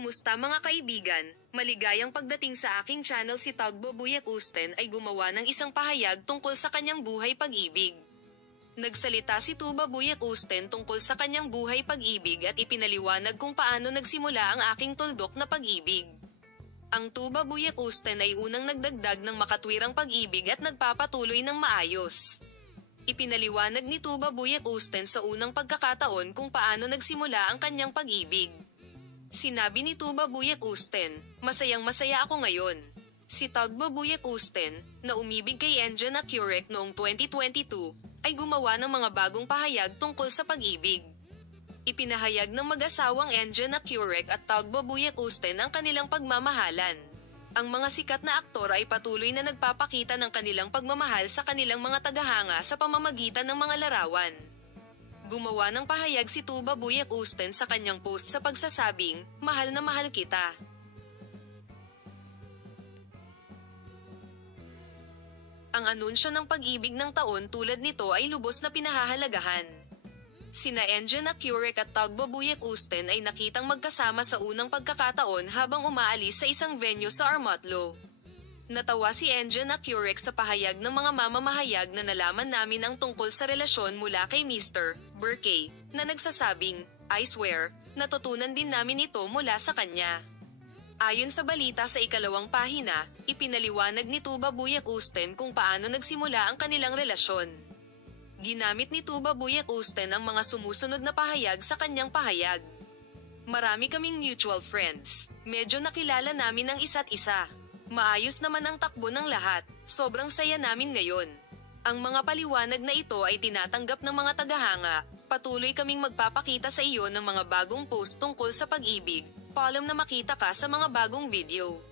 Kumusta mga kaibigan? Maligayang pagdating sa aking channel. Si Tagbo Buyak Usten ay gumawa ng isang pahayag tungkol sa kanyang buhay pag-ibig. Nagsalita si Tuba Buyak Usten tungkol sa kanyang buhay pag-ibig at ipinaliwanag kung paano nagsimula ang aking tuldok na pag-ibig. Ang Tuba Buyak Usten ay unang nagdagdag ng makatwirang pag-ibig at nagpapatuloy ng maayos. Ipinaliwanag ni Tuba Buyak Usten sa unang pagkakataon kung paano nagsimula ang kanyang pag-ibig. Sinabi ni Tuba Buyak Usten, "Masayang-masaya ako ngayon." Si Tagbo Buyak Usten, na umibig kay Enja Nakurek noong 2022, ay gumawa ng mga bagong pahayag tungkol sa pag-ibig. Ipinahayag ng mag-asawang Enja Nakurek at Tagbo Buyak Usten ang kanilang pagmamahalan. Ang mga sikat na aktor ay patuloy na nagpapakita ng kanilang pagmamahal sa kanilang mga tagahanga sa pamamagitan ng mga larawan. Gumawa ng pahayag si Tuba Buyak Usten sa kanyang post sa pagsasabing, "Mahal na mahal kita." Ang anunsyo ng pag-ibig ng taon tulad nito ay lubos na pinahahalagahan. Sina Enja Nakurek at Tagbo Buyak Usten ay nakitang magkasama sa unang pagkakataon habang umaalis sa isang venue sa Armatlo. Natawa si Enja Nakurek sa pahayag ng mga mamamahayag na nalaman namin ang tungkol sa relasyon mula kay Mr. Burkay, na nagsasabing, "I swear, natutunan din namin ito mula sa kanya." Ayon sa balita sa ikalawang pahina, ipinaliwanag ni Tuba Buyak Usten kung paano nagsimula ang kanilang relasyon. Ginamit ni Tuba Buyak Usten ang mga sumusunod na pahayag sa kanyang pahayag. "Marami kaming mutual friends. Medyo nakilala namin ang isa't isa. Maayos naman ang takbo ng lahat. Sobrang saya namin ngayon. Ang mga paliwanag na ito ay tinatanggap ng mga tagahanga. Patuloy kaming magpapakita sa iyo ng mga bagong post tungkol sa pag-ibig. Paalam na makita ka sa mga bagong video."